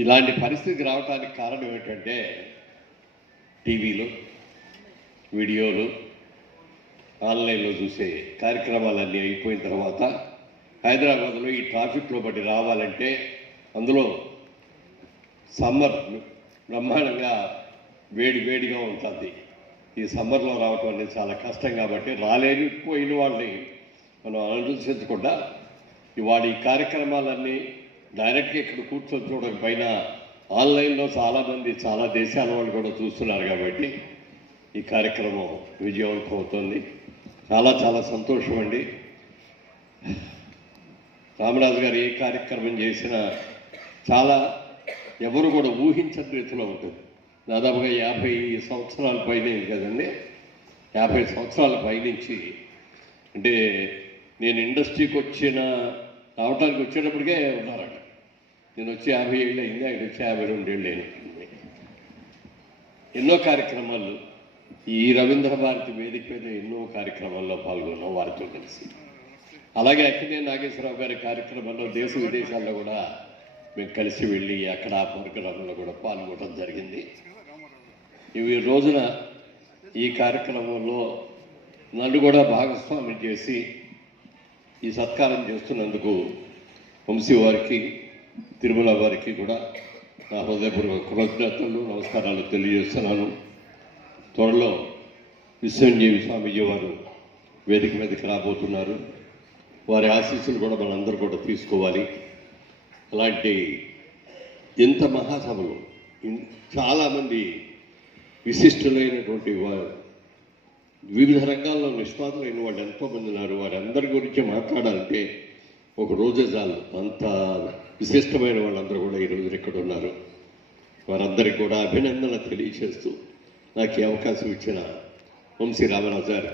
ఇలాంటి పరిస్థితి రావడానికి కారణం ఏంటంటే టీవీలు, వీడియోలు, ఆన్లైన్లో చూసే కార్యక్రమాలన్నీ అయిపోయిన తర్వాత హైదరాబాద్లో ఈ ట్రాఫిక్లో బట్టి రావాలంటే అందులో సమ్మర్ బ్రహ్మాండంగా వేడిగా ఉంటుంది. ఈ సమ్మర్లో రావటం అనేది చాలా కష్టం కాబట్టి రాలేకపోయిన వాళ్ళని మనం అనుసరించకుండా ఇవాళ ఈ కార్యక్రమాలన్నీ డైరెక్ట్గా ఇక్కడ కూర్చొని చూడకపోయినా ఆన్లైన్లో చాలామంది చాలా దేశాల వాళ్ళు కూడా చూస్తున్నారు కాబట్టి ఈ కార్యక్రమం విజయవంతం అవుతుంది. చాలా సంతోషం అండి. రామరాజు గారు ఏ కార్యక్రమం చేసినా చాలా ఎవరు కూడా ఊహించని రీతిలో ఉంటుంది. దాదాపుగా 50 సంవత్సరాల పైన కదండి, 50 సంవత్సరాల పైనుంచి అంటే నేను ఇండస్ట్రీకి రావటానికి వచ్చేటప్పటికే ఉన్నారట. నేను వచ్చి 50 ఏళ్ళు అయింది, ఆయన వచ్చి 52 ఏళ్ళు అయింది. ఎన్నో కార్యక్రమాలు ఈ రవీంద్ర భారతి వేదిక మీద ఎన్నో కార్యక్రమాల్లో పాల్గొన్నాం వారితో కలిసి. అలాగే అక్కినే నాగేశ్వరరావు గారి కార్యక్రమంలో దేశ విదేశాల్లో కూడా మేము కలిసి వెళ్ళి అక్కడ ఆ కార్యక్రమంలో కూడా పాల్గొనడం జరిగింది. ఈ రోజున ఈ కార్యక్రమంలో నన్ను కూడా భాగస్వామ్యం చేసి ఈ సత్కారం చేస్తున్నందుకు వంశీ వారికి, తిరుమల వారికి కూడా నా హృదయపూర్వక కృతజ్ఞతలు, నమస్కారాలు తెలియజేస్తున్నాను. త్వరలో విశ్వంజీవి స్వామీజీ వారు వేదిక మీదకి రాబోతున్నారు. వారి ఆశీస్సులు కూడా మనందరూ కూడా తీసుకోవాలి. అలాంటి ఎంత మహాసభలు చాలామంది విశిష్టులైనటువంటి వివిధ రంగాల్లో నిష్ణాతులైన వాళ్ళు ఎంతోమంది ఉన్నారు. వారందరి గురించి మాట్లాడాలంటే ఒక రోజే చాలు. అంత విశిష్టమైన వాళ్ళందరూ కూడా ఈరోజు ఇక్కడ ఉన్నారు. వారందరికీ కూడా అభినందనలు తెలియజేస్తూ నాకు ఈ అవకాశం ఇచ్చిన వంశీ రామరాజు గారు